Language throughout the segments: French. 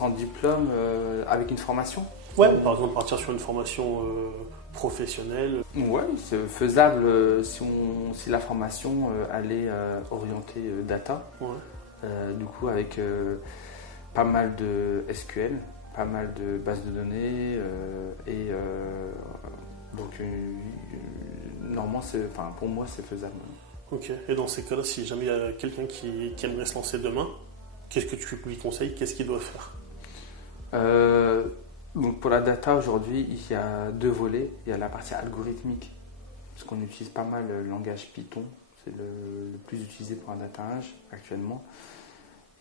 sans diplôme, avec une formation. Ouais, par exemple partir sur une formation professionnelle. Ouais, c'est faisable si la formation elle est orientée data. Ouais. Du coup, avec pas mal de SQL, pas mal de bases de données donc normalement, pour moi, c'est faisable. Ok. Et dans ces cas-là, si jamais il y a quelqu'un qui aimerait se lancer demain, qu'est-ce que tu lui conseilles? Qu'est-ce qu'il doit faire? Donc pour la data aujourd'hui, il y a deux volets. Il y a la partie algorithmique, parce qu'on utilise pas mal le langage Python, c'est le plus utilisé pour un data eng actuellement.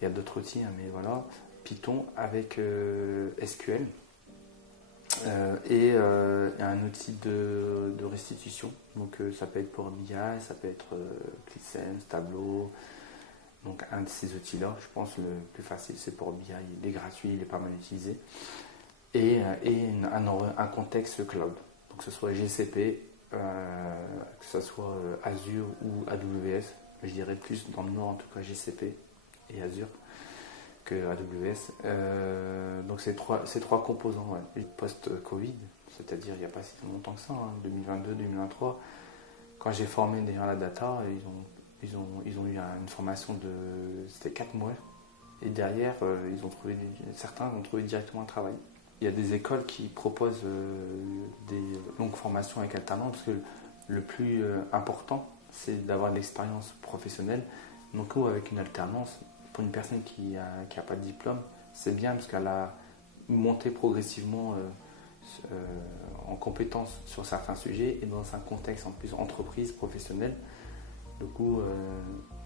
Il y a d'autres outils, mais voilà, Python avec SQL et un outil de restitution. Donc ça peut être Power BI, ça peut être ClickSense, Tableau. Donc un de ces outils-là, je pense le plus facile, c'est Power BI. Il est gratuit, il est pas mal utilisé. Et un contexte cloud. Donc que ce soit GCP, que ce soit Azure ou AWS. Je dirais plus dans le nord en tout cas GCP et Azure que AWS. Donc ces trois composants, ouais. Post-Covid, c'est-à-dire il n'y a pas si longtemps que ça, 2022-2023, quand j'ai formé des gens à la data, ils ont eu une formation c'était 4 mois. Et derrière, certains ont trouvé directement un travail. Il y a des écoles qui proposent des longues formations avec alternance, parce que le plus important, c'est d'avoir de l'expérience professionnelle. Donc avec une alternance, pour une personne qui a pas de diplôme, c'est bien parce qu'elle a monté progressivement en compétences sur certains sujets et dans un contexte en plus entreprise, professionnelle. Du coup,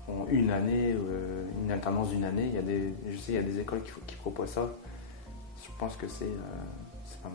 en une année, une alternance d'une année, je sais il y a des écoles qui proposent ça. Je pense que c'est pas mal.